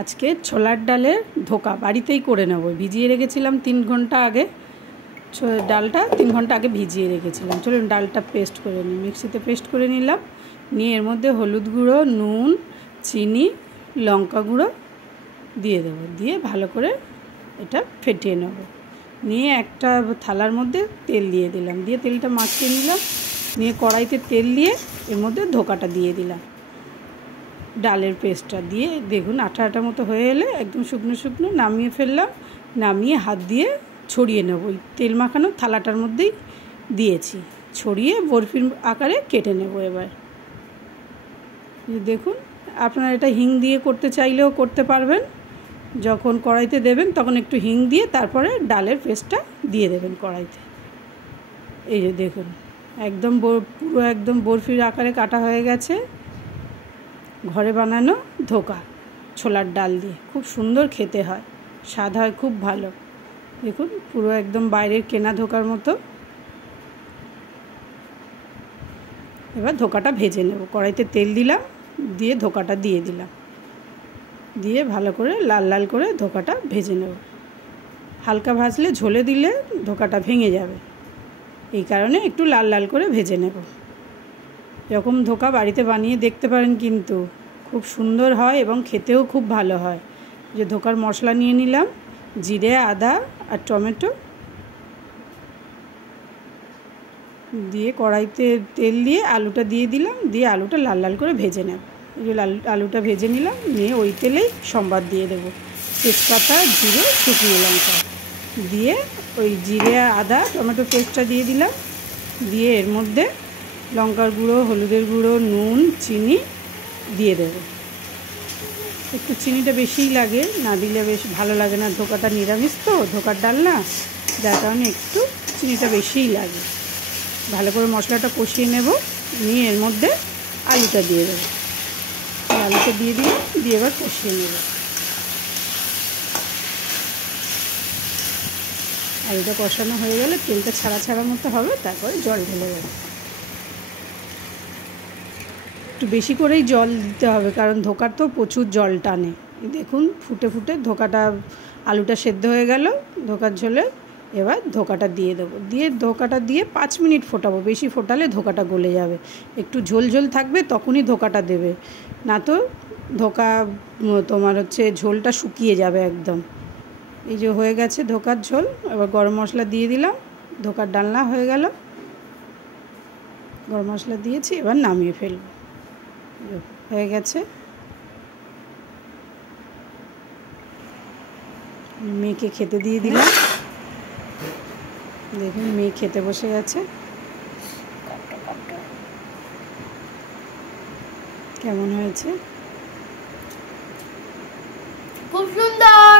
আজকে ছোলার ডালের ধোকা বাড়িতেই করে নেব। ভিজিয়ে রেখেছিলাম 3 ঘন্টা আগে, ডালটা 3 ঘন্টা আগে ভিজিয়ে রেখেছিলাম। চলুন ডালটা পেস্ট করে নিই। মিক্সিতে পেস্ট করে নিলাম, নিয়ে এর মধ্যে হলুদ গুঁড়ো, নুন, চিনি, লঙ্কা গুঁড়ো দিয়ে দেবো, দিয়ে ভালো করে এটা ফেটিয়ে নেব। নিয়ে একটা থালার মধ্যে তেল দিয়ে দিলাম, দিয়ে তেলটা মাখিয়ে নিলাম, নিয়ে কড়াইতে তেল দিয়ে এর মধ্যে ধোকাটা দিয়ে দিলাম। ডালের পেস্টটা দিয়ে দেখুন আঠা আঠা মতো হয়ে এলে একদম শুকনো শুকনো নামিয়ে ফেললাম। নামিয়ে হাত দিয়ে ছড়িয়ে নেব। ওই তেল মাখানো থালাটার মধ্যেই দিয়েছি, ছড়িয়ে বরফির আকারে কেটে নেব। এবার দেখুন, আপনারা এটা হিং দিয়ে করতে চাইলেও করতে পারবেন। যখন কড়াইতে দেবেন তখন একটু হিং দিয়ে তারপরে ডালের পেস্টটা দিয়ে দেবেন কড়াইতে। এই যে দেখুন একদম পুরো একদম বরফির আকারে কাটা হয়ে গেছে। ঘরে বানানো ধোকা ছোলার ডাল দিয়ে খুব সুন্দর খেতে হয়, স্বাদ হয় খুব ভালো। দেখুন পুরো একদম বাইরের কেনা ধোকার মতো। এবার ধোকাটা ভেজে নেব। কড়াইতে তেল দিলাম, দিয়ে ধোকাটা দিয়ে দিলাম, দিয়ে ভালো করে লাল লাল করে ধোকাটা ভেজে নেব। হালকা ভাজলে ঝোলে দিলে ধোকাটা ভেঙে যাবে, এই কারণে একটু লাল লাল করে ভেজে নেব। এরকম ধোকা বাড়িতে বানিয়ে দেখতে পারেন, কিন্তু খুব সুন্দর হয় এবং খেতেও খুব ভালো হয়। যে ধোকার মশলা নিয়ে নিলাম, জিরে, আদা আর টমেটো দিয়ে কড়াইতে তেল দিয়ে আলুটা দিয়ে দিলাম, দিয়ে আলুটা লাল লাল করে ভেজে নেব। এই যে আলুটা ভেজে নিলাম, নিয়ে ওই তেলেই সম্বাদ দিয়ে দেবো। তেজপাতা, জিরে, শুকনো লঙ্কা দিয়ে ওই জিরে, আদা, টমেটো পেস্টটা দিয়ে দিলাম, দিয়ে এর মধ্যে লঙ্কার গুঁড়ো, হলুদের গুঁড়ো, নুন, চিনি দিয়ে দেবো। একটু চিনিটা বেশিই লাগে, না দিলে বেশ ভালো লাগে না। ধোকাটা নিরামিষ তো, ধোকার ডাল না, যার কারণে একটু চিনিটা বেশিই লাগে। ভালো করে মশলাটা কষিয়ে নেব, নিয়ে এর মধ্যে আলুটা দিয়ে দেবো। আলুটা দিয়ে দিয়ে এবার কষিয়ে নেব। আলুটা কষানো হয়ে গেলে তেলটা ছাড়া ছাড়া মতো হবে, তারপরে জল ঢেলে দেবো। একটু বেশি করেই জল দিতে হবে, কারণ ধোকার তো প্রচুর জল টানে। দেখুন ফুটে ফুটে ধোকাটা, আলুটা সেদ্ধ হয়ে গেল ধোকার ঝোলে। এবার ধোকাটা দিয়ে দেবো, দিয়ে ধোকাটা দিয়ে 5 মিনিট ফোটাবো। বেশি ফোটালে ধোকাটা গলে যাবে। একটু ঝোল ঝোল থাকবে তখনই ধোকাটা দেবে, না তো ধোকা তোমার ঝোলটা শুকিয়ে যাবে একদম। এই যে হয়ে গেছে ধোকার ঝোল। এবার গরম মশলা দিয়ে দিলাম, ধোকার ডালনা হয়ে গেল। গরম মশলা দিয়েছি, এবার নামিয়ে ফেলবো। হয়ে গেছে। মেয়েকে খেতে দিয়ে দিলাম। দেখুন মেয়ে খেতে বসে গেছে। কেমন হয়েছে? খুব সুন্দর।